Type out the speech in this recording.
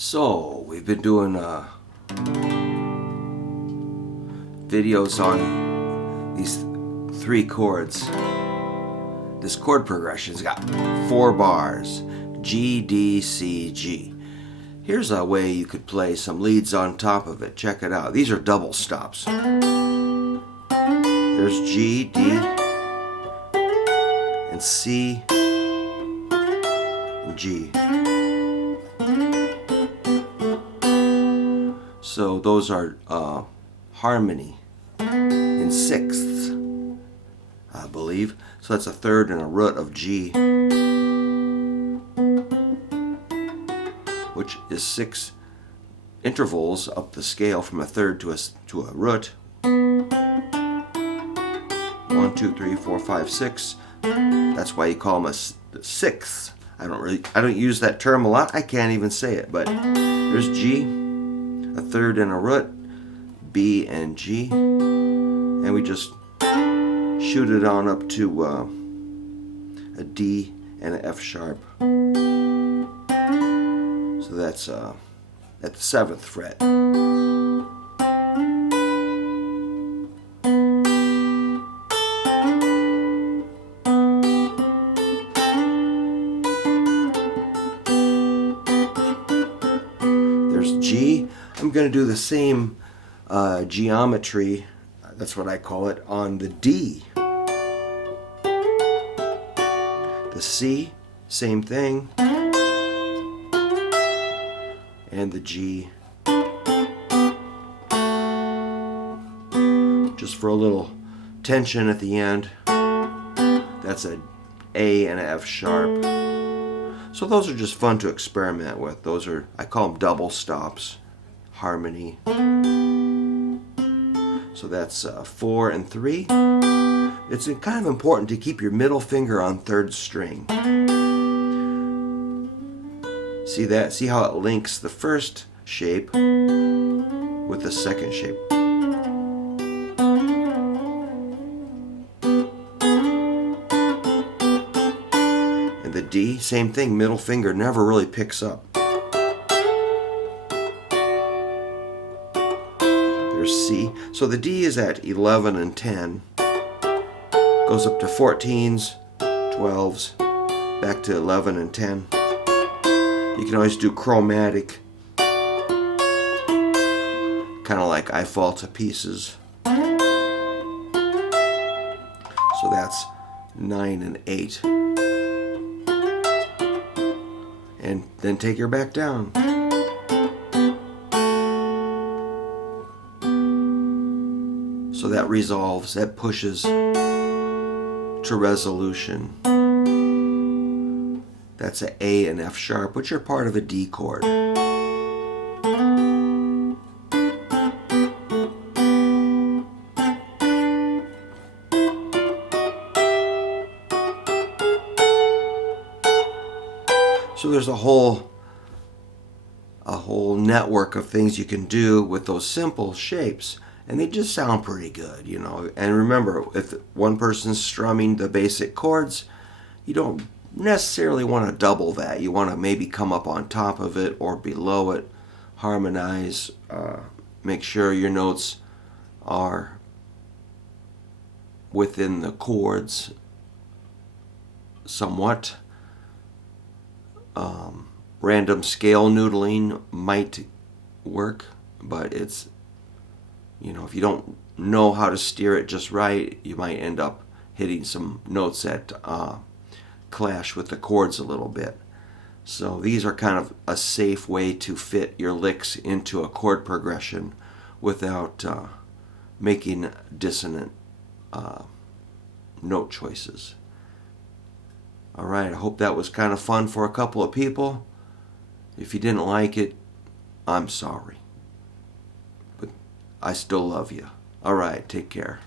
So, we've been doing videos on these three chords. This chord progression's got 4 bars: G, D, C, G. Here's a way you could play some leads on top of it. Check it out. These are double stops. There's G, D, and C, and G. So those are harmony in sixths, I believe. So that's a third and a root of G, which is 6 intervals up the scale from a third to a root. 1, 2, 3, 4, 5, 6. That's why you call them a sixths. I don't use that term a lot. I can't even say it, but there's G, a third and a root, B and G, and we just shoot it on up to a D and an F sharp. So that's at the 7th fret. There's G. I'm going to do the same geometry, that's what I call it, on the D. The C, same thing. And the G. Just for a little tension at the end. That's a A and an F sharp. So those are just fun to experiment with. Those are, I call them double stops. Harmony. So that's 4 and 3. It's kind of important to keep your middle finger on 3rd string. See that? See how it links the first shape with the second shape. And the D, same thing, middle finger never really picks up. C. So the D is at 11 and 10. Goes up to 14s, 12s, back to 11 and 10. You can always do chromatic, kind of like I Fall to Pieces. So that's 9 and 8. And then take her back down. So that resolves, that pushes to resolution. That's an A and F sharp, which are part of a D chord. So there's a whole network of things you can do with those simple shapes. And they just sound pretty good, you know. And remember, if one person's strumming the basic chords, you don't necessarily want to double that. You want to maybe come up on top of it or below it, harmonize, make sure your notes are within the chords somewhat. Random scale noodling might work, but it's, you know, if you don't know how to steer it just right, you might end up hitting some notes that clash with the chords a little bit. So these are kind of a safe way to fit your licks into a chord progression without making dissonant note choices. All right, I hope that was kind of fun for a couple of people. If you didn't like it, I'm sorry. I still love you. All right, take care.